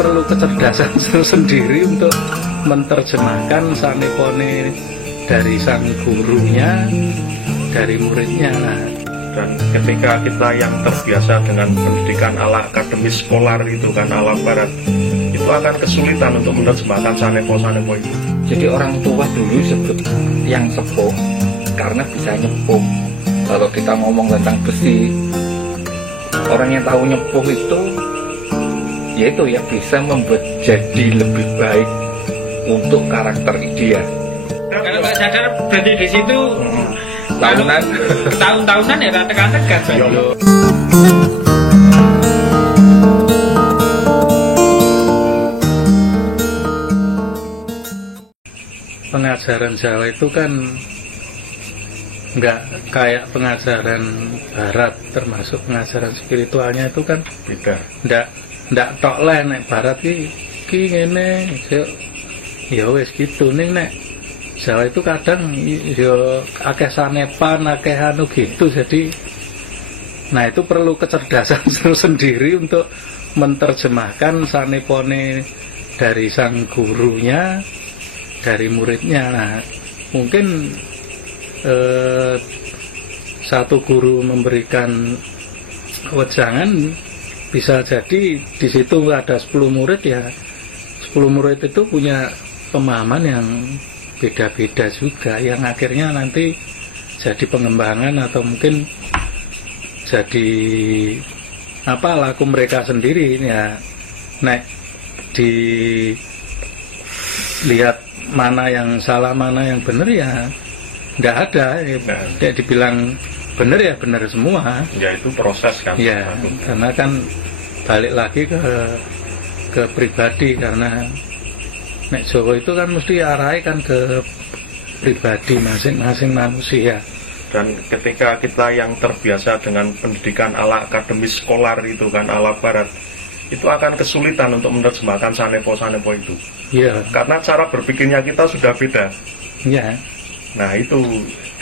perlu kecerdasan sendiri untuk menerjemahkan sanepone dari sang gurunya, dari muridnya. Dan ketika kita yang terbiasa dengan pendidikan ala akademis sekolah itu kan, ala barat, itu akan kesulitan untuk menerjemahkan sanepo-sanepo itu. Jadi orang tua dulu sebut yang sepuh karena bisa nyepuh. Kalau kita ngomong tentang besi, orang yang tahu nyepuh itu yaitu yang bisa membuat jadi lebih baik untuk karakter dia. Kalau nggak sadar berarti di situ Tahunan tahun-tahunan ya tekan-tekan. Pengajaran Jawa itu kan nggak kayak pengajaran Barat, termasuk pengajaran spiritualnya itu kan Beda. ndak tok le nek Barat ki ngene ya wis gitu ning nek Jawa itu kadang ya akeh sanepan, akeh anu gitu. Jadi nah itu perlu kecerdasan sendiri untuk menerjemahkan sanepone dari sang gurunya, dari muridnya. Nah, mungkin satu guru memberikan wejangan, bisa jadi di situ ada 10 murid ya. 10 murid itu punya pemahaman yang beda-beda juga, yang akhirnya nanti jadi pengembangan atau mungkin jadi laku mereka sendiri ya. Nek dilihat mana yang salah, mana yang benar ya nggak ada ya, dibilang benar ya benar semua Ya itu proses kan ya, karena kan balik lagi ke pribadi, karena nek Jawa itu kan mesti arahi kan ke pribadi masing-masing manusia. Dan ketika kita yang terbiasa dengan pendidikan ala akademis sekolah itu kan, ala barat, itu akan kesulitan untuk menerjemahkan sanepo-sanepo itu. Iya. Karena cara berpikirnya kita sudah beda. Iya. Nah itu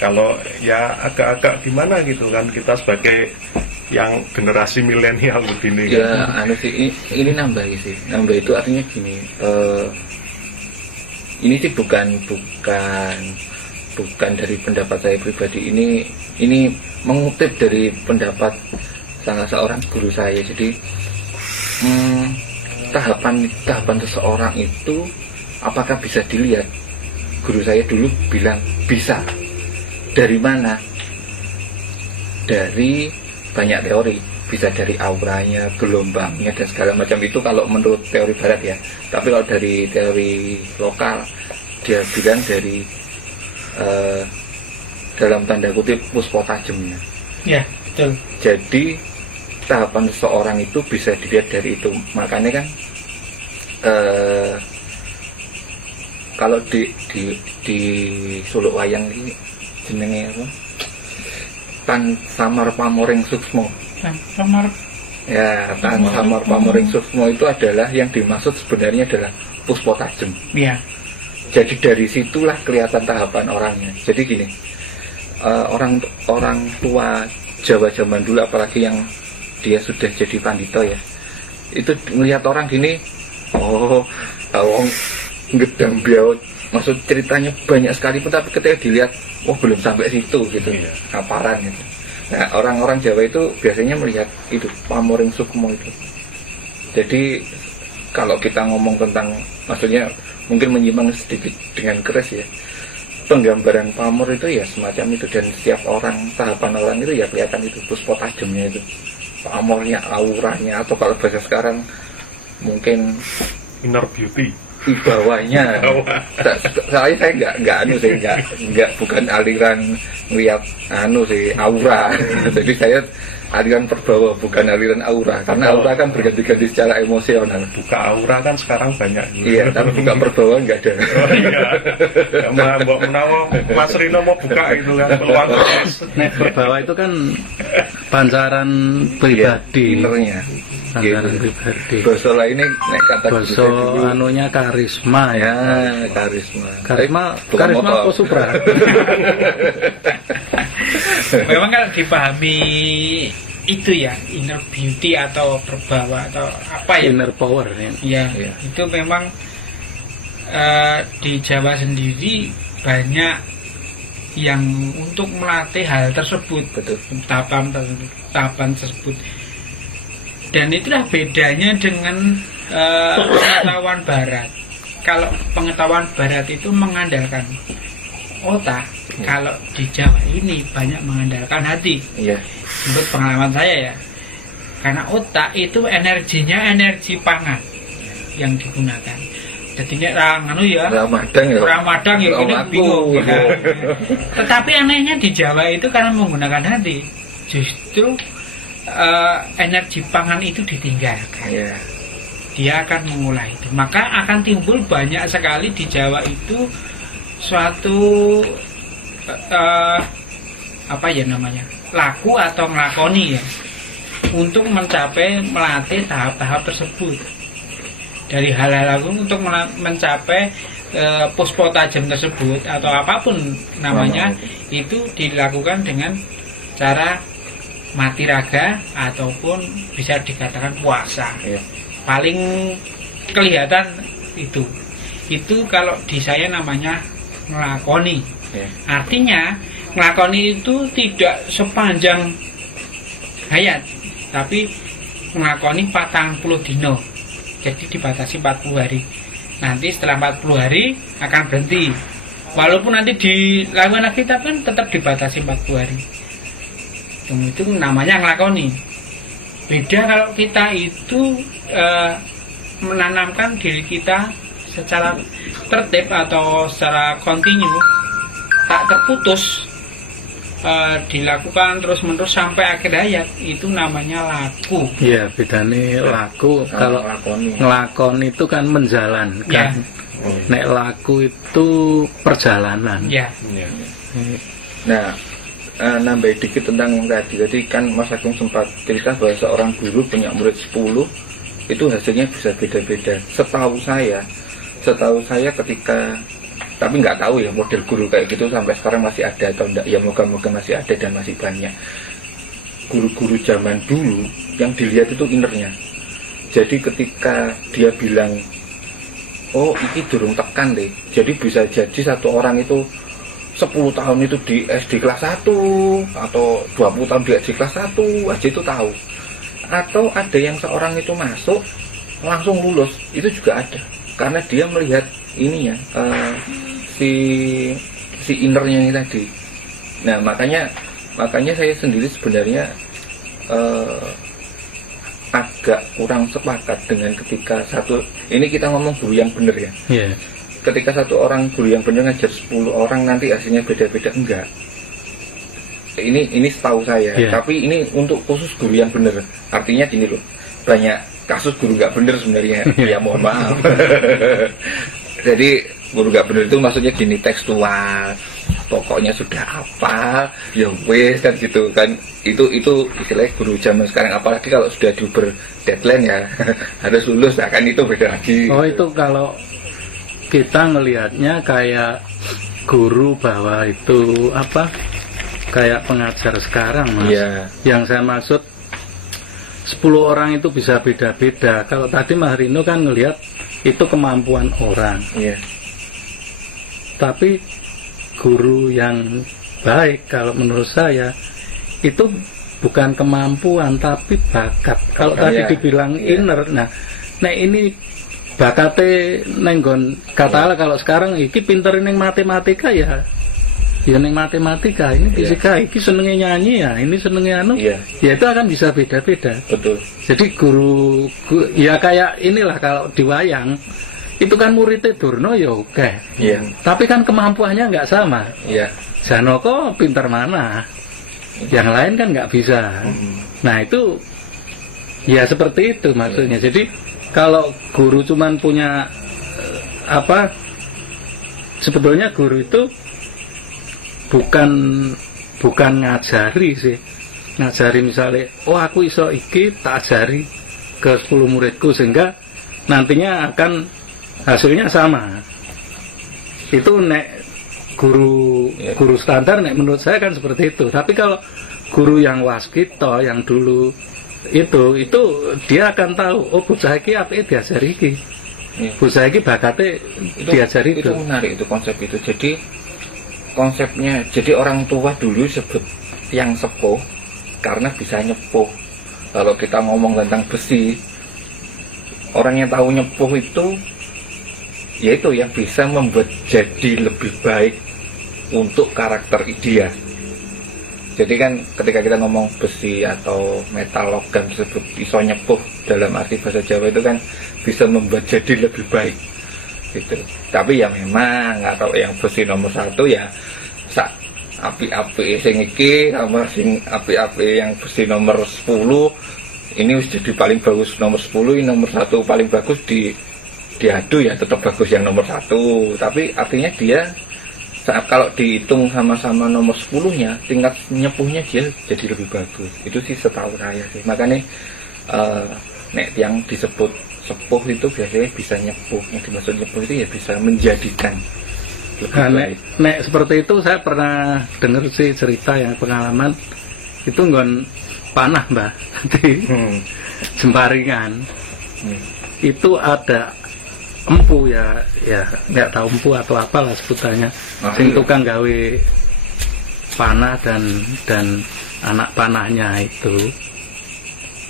kalau ya agak-agak gimana gitu kan, kita sebagai yang generasi milenial begini ya kan. anu sih, ini nambah itu artinya gini, ini sih bukan dari pendapat saya pribadi, ini mengutip dari pendapat salah seorang guru saya. Jadi tahapan seseorang itu apakah bisa dilihat? Guru saya dulu bilang bisa. Dari mana? Dari banyak teori. Bisa dari auranya, gelombangnya, dan segala macam itu kalau menurut teori barat ya. Tapi kalau dari teori lokal, dia bilang dari dalam tanda kutip puspo tajamnya. Ya, betul. Jadi tahapan seseorang itu bisa dilihat dari itu. Makanya kan kalau di suluk wayang ini jenenge apa? Tan samar pamoring suksmo. Ya, tan samar pamoring suksmo itu adalah yang dimaksud sebenarnya adalah puspo tajem. Iya. Jadi dari situlah kelihatan tahapan orangnya. Jadi gini, orang tua Jawa zaman dulu, apalagi yang dia sudah jadi pandito ya, itu melihat orang gini, oh, awong ngedang biau, maksud ceritanya banyak sekali pun, tapi ketika dilihat, oh belum sampai situ gitu, kaparan gitu. Nah, orang-orang Jawa itu biasanya melihat itu pamoring sukmo itu. Jadi kalau kita ngomong tentang, maksudnya mungkin menyimpang sedikit dengan keras ya, penggambaran pamor itu ya semacam itu, dan setiap orang, tahapan orang itu ya kelihatan itu puspo tajamnya itu, pamornya, auranya, atau kalau bahasa sekarang mungkin Inner beauty. Wibawanya. Saya nggak bukan aliran ngeliat aura. Jadi saya aliran perbawa, bukan aliran aura, karena aura kan berganti-ganti secara emosional. Buka aura kan sekarang banyak. Iya, tapi buka perbawa nggak ada. Oh, iya. Mbak menawa Mas Rino mau buka itu kan peluang. Nek perbawa itu kan pancaran pribadi. Innernya. Pancaran pribadi. Basa lainnya nek kata basa anunya karisma ya. Karisma apa supra? Memang kalau dipahami itu ya, inner beauty atau berbawa atau apa ya, Inner power ya. ya Iya. itu memang di Jawa sendiri banyak yang untuk melatih hal tersebut, Betul. tahapan tersebut. Dan itulah bedanya dengan pengetahuan barat. Kalau pengetahuan barat itu mengandalkan otak, kalau di Jawa ini banyak mengandalkan hati. Iya. Menurut pengalaman saya ya, karena otak itu energinya energi pangan yang digunakan. Jadi nek anu ya, Ramadhan ya ini bingung. Ya. Tetapi anehnya di Jawa itu karena menggunakan hati, justru energi pangan itu ditinggalkan. Iya. Dia akan mengolah itu, maka akan timbul banyak sekali di Jawa itu suatu apa ya namanya, laku atau ngelakoni ya, untuk mencapai melatih tahap-tahap tersebut. Dari hal-hal lagu untuk mencapai puspo tajam tersebut atau apapun namanya, itu dilakukan dengan cara mati raga ataupun bisa dikatakan puasa. Iya. Paling kelihatan itu kalau di saya namanya ngelakoni. Iya. Artinya ngelakoni itu tidak sepanjang hayat, tapi ngelakoni 40 dino. Jadi dibatasi 40 hari. Nanti setelah 40 hari akan berhenti. Walaupun nanti dilakukan lagi, tapi kan tetap dibatasi 40 hari. Itu namanya ngelakoni. Beda kalau kita itu menanamkan diri kita secara tertib atau secara kontinu, tak terputus, dilakukan terus-menerus sampai akhir hayat, itu namanya laku. Iya, bedane laku. Kalau ngelakoni itu kan menjalankan. Ya. Nek laku itu perjalanan. Ya. Nah, nambah dikit tentang tadi. Jadi kan Mas Agung sempat cerita bahwa seorang guru punya murid 10, itu hasilnya bisa beda-beda. Setahu saya ketika, tapi nggak tahu ya model guru kayak gitu sampai sekarang masih ada atau enggak. Ya moga-moga masih ada dan masih banyak. Guru-guru zaman dulu yang dilihat itu innernya. Jadi ketika dia bilang, oh ini durung tekan deh, jadi bisa jadi satu orang itu 10 tahun itu di SD kelas 1 atau 20 tahun di SD kelas 1 aja itu tahu. Atau ada yang seorang itu masuk langsung lulus, itu juga ada. Karena dia melihat ini ya, si innernya ini tadi. Nah, makanya saya sendiri sebenarnya agak kurang sepakat dengan ketika ini kita ngomong guru yang benar ya. Iya. Ketika satu orang guru yang benar ngajar 10 orang nanti hasilnya beda-beda, enggak. Ini setahu saya. Yeah. Tapi ini untuk khusus guru yang benar. Artinya gini loh, banyak kasus guru nggak benar sebenarnya. Ya mohon maaf. Jadi guru nggak benar itu maksudnya gini, tekstual, pokoknya sudah apa, ya wes kan gitu kan. Itu istilahnya guru zaman sekarang, apalagi kalau sudah diuber deadline ya harus lulus, nah kan itu beda lagi. Oh, itu kalau kita ngelihatnya kayak guru bahwa itu apa, kayak pengajar sekarang, Mas. Iya. Yang saya maksud 10 orang itu bisa beda-beda. Kalau tadi Mas Rino kan ngelihat itu kemampuan orang. Iya. Tapi guru yang baik kalau menurut saya itu bukan kemampuan tapi bakat. Kalau tadi dibilang inner, nah ini bakate nenggon katalah kalau sekarang iki pinter ning matematika ya ning matematika, ini fisika, iki senengnya nyanyi ya, ini senengnya anu, ya itu akan bisa beda-beda. Betul. Jadi guru ya kayak inilah kalau di wayang itu kan muridnya Durno ya oke. Iya. Tapi kan kemampuannya nggak sama. Iya. Janoko pinter mana, yang lain kan nggak bisa. Nah itu ya seperti itu maksudnya. Jadi kalau guru cuman punya apa, sebetulnya guru itu bukan ngajari sih. Ngajari misalnya, oh aku iso iki tak ajari ke 10 muridku sehingga nantinya akan hasilnya sama. Itu nek guru standar nek menurut saya kan seperti itu. Tapi kalau guru yang waskita yang dulu itu dia akan tahu, oh bocah iki apike diajari iki. Iya. Bocah iki bakate diajari itu menarik itu konsep itu. Jadi konsepnya, jadi orang tua dulu sebut yang sepuh karena bisa nyepuh. Kalau kita ngomong tentang besi, orang yang tahu nyepuh itu yaitu yang bisa membuat jadi lebih baik untuk karakter dia. Jadi kan ketika kita ngomong besi atau metal logam tersebut iso nyepuh dalam arti bahasa Jawa itu kan bisa membuat jadi lebih baik gitu. Tapi ya memang atau yang besi nomor 1 ya sak api-api sing iki sama sing api-api yang besi nomor 10 ini wis jadi paling bagus nomor 10, ini nomor 1 paling bagus diadu ya tetap bagus yang nomor 1. Tapi artinya dia saat kalau dihitung sama-sama nomor 10-nya, tingkat nyepuhnya dia jadi lebih bagus. Itu sih setahu saya sih. Makanya nek yang disebut sepuh itu biasanya bisa nyepuh. Yang dimaksud nyepuh itu ya bisa menjadikan lebih baik. Nek seperti itu saya pernah dengar sih cerita yang pengalaman itu nggon panah mbak di Jemparingan. Itu ada empu ya nggak tahu empu atau apalah sebutannya, sing tukang gawe panah dan anak panahnya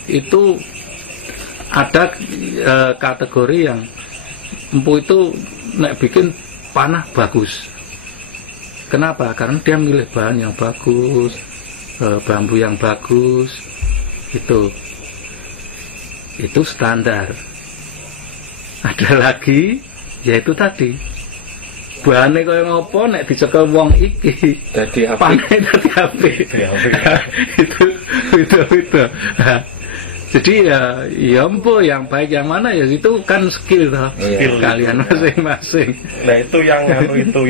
itu ada kategori yang empu itu nek bikin panah bagus. Kenapa? Karena dia milih bahan yang bagus, bambu yang bagus, itu standar. Ada lagi yaitu tadi bahannya kaya ngopo nek dicekel wong iki jadi panai dadi apik. Itu. Jadi ya empo yang baik yang mana ya itu kan skill toh. Skill kalian masing-masing. Nah itu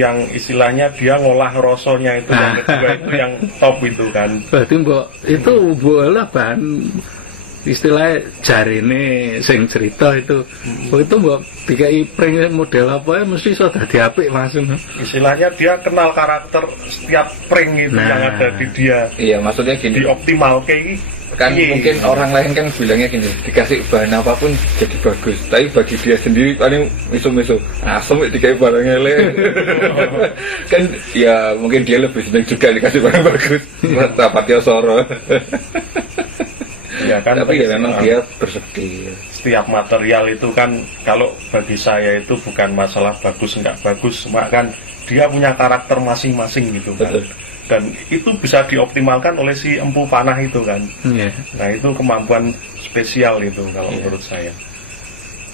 yang istilahnya dia ngolah rasanya itu yang kedua itu yang top itu kan. Berarti mbok itu bola bahan istilahnya jarine sing cerita itu itu mbok dikai pring model apa ya mesti iso dadi apik langsung. Istilahnya dia kenal karakter setiap pring itu yang ada di dia. Iya, maksudnya gini. Dioptimalke kan mungkin orang lain kan bilangnya gini, dikasih bahan apapun jadi bagus. Tapi bagi dia sendiri paling misu-misu asem dikai barangnya kan ya mungkin dia lebih senang juga dikasih barang bagus. Rapatnya soro. Ya kan, tapi ya memang dia bersedia. Setiap material itu kan kalau bagi saya itu bukan masalah bagus enggak bagus, cuma kan dia punya karakter masing-masing gitu kan. Betul. Dan itu bisa dioptimalkan oleh si empu panah itu kan. Yeah. Nah itu kemampuan spesial itu kalau menurut saya.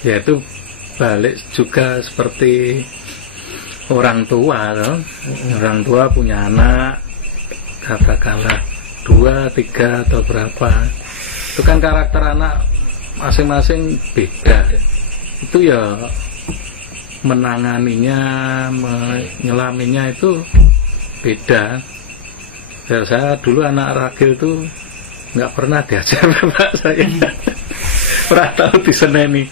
Ya itu balik juga seperti orang tua loh. Orang tua punya anak katakanlah 2, 3 atau berapa. Itu kan karakter anak masing-masing beda. Itu ya menanganinya, menyelaminya itu beda. Ya, saya dulu anak ragil tuh nggak pernah diajar bapak saya, pernah tahu diseneni.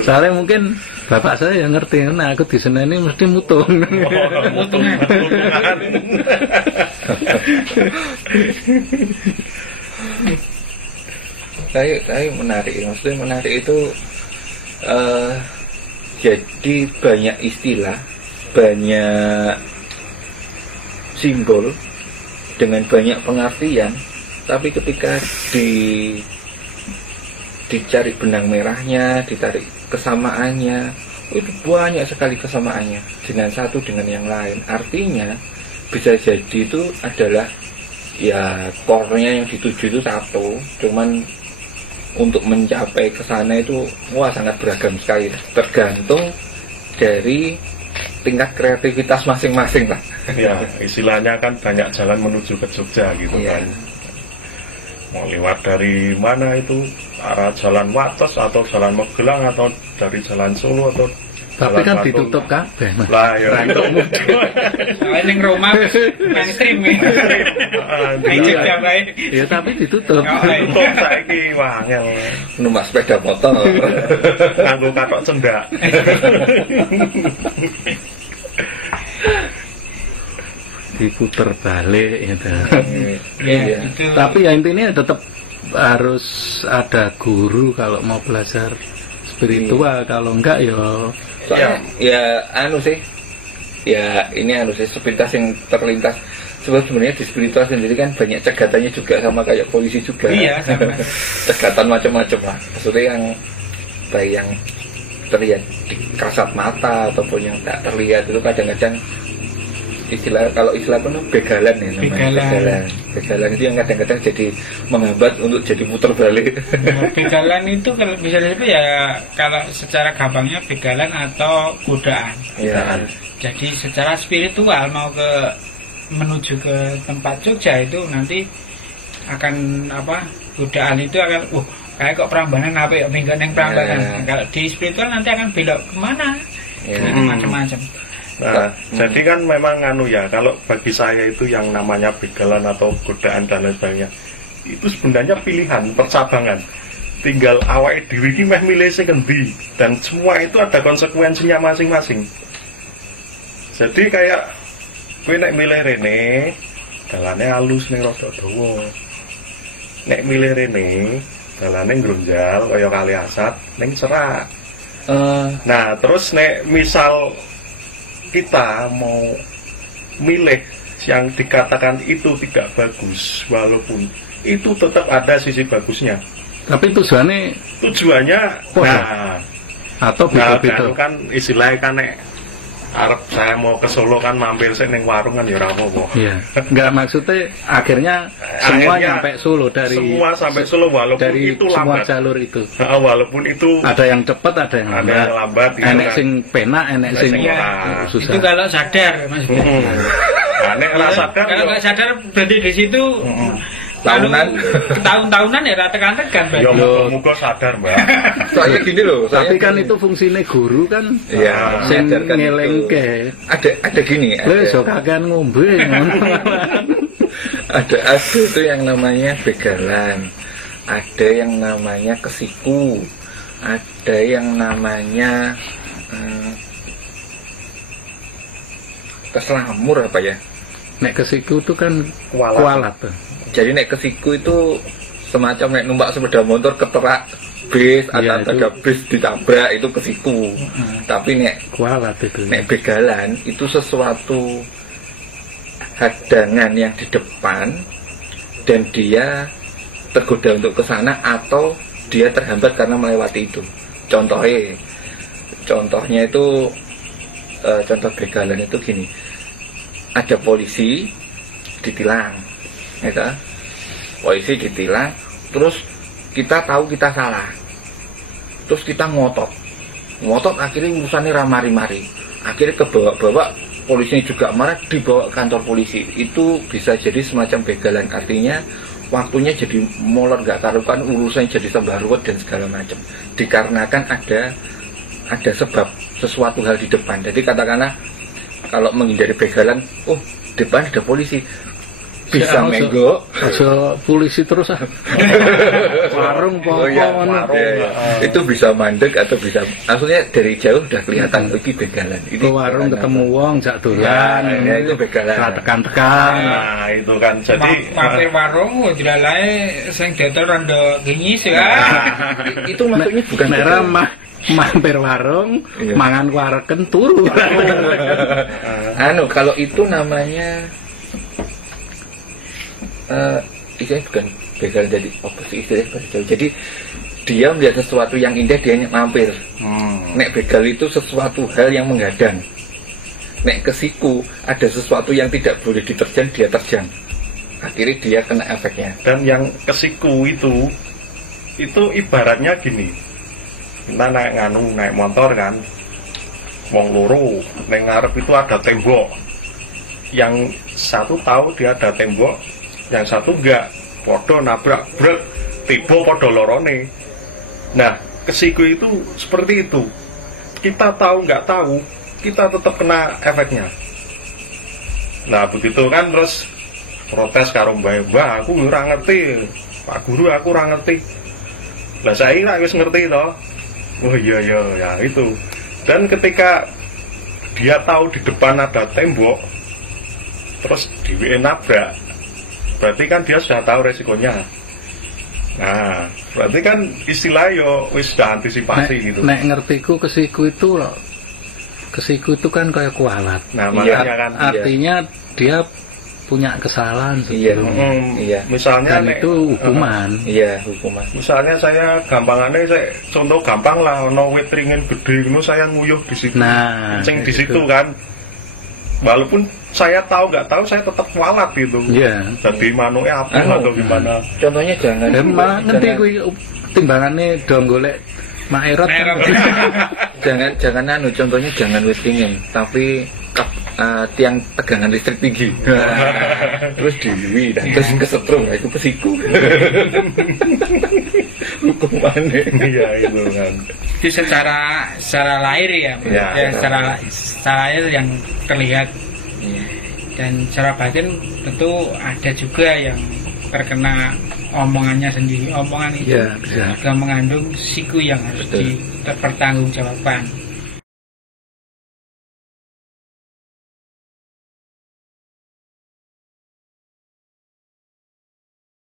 Soalnya mungkin bapak saya yang ngerti, nah aku diseneni mesti mutung. Saya menarik, maksudnya menarik itu jadi banyak istilah, banyak simbol dengan banyak pengertian, tapi ketika dicari benang merahnya, ditarik kesamaannya, itu banyak sekali kesamaannya dengan satu dengan yang lain. Artinya bisa jadi itu adalah ya core-nya yang dituju itu satu, cuman untuk mencapai ke sana itu sangat beragam sekali, tergantung dari tingkat kreativitas masing-masing lah. Ya, istilahnya kan banyak jalan menuju ke Jogja gitu kan. Mau lewat dari mana itu, arah jalan Wates atau jalan Magelang atau dari jalan Solo atau tapi kan ditutup kabeh. Lah ya itu soalnya ning Roma mainstream ya tapi ditutup. Tutup saiki wangel. Numpak sepeda motor Nganggo katok cendak. diputer balik gitu. Ya, itu. Tapi ya intinya tetap harus ada guru kalau mau belajar spiritual. Kalau enggak ya Soalnya ya anu sih, ya ini anu sih sepintas yang terlintas. Sebab sebenarnya di spiritual sendiri kan banyak cegatannya juga sama kayak polisi juga. Iya, sama. Cegatan macam-macam lah. Maksudnya yang baik yang terlihat di kasat mata ataupun yang tak terlihat itu kadang-kadang kalau istilah apa tuh begalan ya namanya. Begalan itu yang kadang-kadang jadi menghambat untuk jadi putar balik. Nah, begalan itu kalau bisa disebut ya kalau secara gampangnya begalan atau godaan. Ya. Jadi secara spiritual mau menuju ke tempat Jogja itu nanti akan godaan itu akan kayak kok Prambanan apa ya minggu neng Prambanan. Kalau di spiritual nanti akan belok kemana? Macam-macam. Nah, jadi kan memang kalau bagi saya itu yang namanya begalan atau godaan dan lain sebagainya itu sebenarnya pilihan, percabangan. Tinggal awake dhewe iki meh milih sing endi dan semua itu ada konsekuensinya masing-masing. Jadi kayak kowe nek milih rene, dalane alus ning rada dawa. Nek milih rene, dalane ngronjal kaya Kali Asat ning Serak. Nah, terus nek misal kita mau milih yang dikatakan itu tidak bagus, walaupun itu tetap ada sisi bagusnya. tapi tujuannya atau beda-beda. Kan istilahnya kan nek arep saya mau ke Solo kan mampir sih neng warung kan ya ora apa-apa. Iya. Enggak maksudnya akhirnya semua sampai Solo semua sampai Solo walaupun dari itu semua lambat. jalur itu. Walaupun itu ada yang cepat, ada yang lambat. Enek sing penak, enek sing susah. Itu kalau sadar Mas. Nek ora sadar. Kalau nggak sadar berarti di situ tahun-tahunan ya tekan-tekan berarti. Ya muga sadar, Mbak. Soalnya gini loh, tapi kan itu fungsinya guru kan. Iya, sing mengajarkan ngelengke. Ada gini, Wes kakean ngombe. ada itu yang namanya begalan, ada yang namanya kesiku, ada yang namanya keselamur apa ya? Nek kesiku itu kan kualat. Jadi nek kesiku itu semacam nek numpak sepeda motor keterak bis atau ada bis ditabrak itu kesiku. Tapi nek kualat itu. Nek begalan itu sesuatu hadangan yang di depan dan dia tergoda untuk ke sana atau dia terhambat karena melewati itu. Contohnya itu contoh begalan itu gini. Ada polisi ditilang, gitu. Polisi ditilang, terus kita tahu kita salah, terus kita ngotot akhirnya urusannya ramari-mari, akhirnya kebawa-bawa, polisinya juga marah, dibawa ke kantor polisi. Itu bisa jadi semacam begalan, artinya waktunya jadi molor gak karuan, urusannya jadi tambah ruwet dan segala macam, dikarenakan ada sebab sesuatu hal di depan. Jadi katakanlah kalau menghindari begalan, depan ada polisi, bisa menggo. Aja polisi terus warung itu bisa mandek atau bisa, maksudnya dari jauh udah kelihatan iki begalan. Ini warung ketemu wong jak dolan, itu begalan. Tekan-tekan. Nah, itu kan jadi mampir warung dilalae sing detor rada ginyis ya. Itu maksudnya bukan mampir warung, mangan wareken turu. Kalau itu namanya istilahnya bukan begal, jadi apa sih istilahnya? Jadi dia melihat sesuatu yang indah, dia mampir. Nek begal itu sesuatu hal yang menghadang. Nek kesiku ada sesuatu yang tidak boleh diterjang, dia terjang. Akhirnya dia kena efeknya. Dan yang kesiku itu ibaratnya gini. Kita naik motor kan, wong loro, neng ngarep itu ada tembok. Yang satu tahu dia ada tembok, yang satu enggak. Podo nabrak, brek, tiba podo lorone. Nah, kesiku itu seperti itu. Kita tahu nggak tahu, kita tetap kena efeknya. Nah, begitu kan terus protes karo mbah, aku ora ngerti. Pak Guru, aku ora ngerti. Lah saya wis ngerti toh. Oh iya ya itu. Dan ketika dia tahu di depan ada tembok, terus diwike nabrak, berarti kan dia sudah tahu resikonya. Nah, berarti kan istilah yo wis sudah antisipasi gitu. Nek ngertiku kesiku itu loh. Kesiku itu kan kayak kualat. Nah, Iya. makanya kan Artinya dia punya kesalahan Iya. sebelumnya. Iya. misalnya Dan nek- itu hukuman. Iya, hukuman. misalnya saya gampangannya saya contoh gampang lah, ono wit ringin gede ngono saya nguyuh di situ. Nah, Kencing di itu. situ kan. Walaupun saya tahu nggak tahu saya tetap kualat gitu. Iya. Jadi manuke apa Anu, atau gimana? Contohnya jangan Dan malah ngerti jangan, kuwi timbangannya dong golek maerot. Merot. jangan anu, contohnya jangan wit ringin, tapi tiang tegangan listrik tinggi. Terus diwi dan terus kesetrum, nah, itu kesiku. Hukumannya. Iya itu kan. Itu secara lahir ya, Ya, ya secara lahir yang terlihat, dan secara batin tentu ada juga yang terkena omongannya sendiri. Omongan itu Iya, bisa. juga mengandung siku yang harus Betul. dipertanggungjawabkan.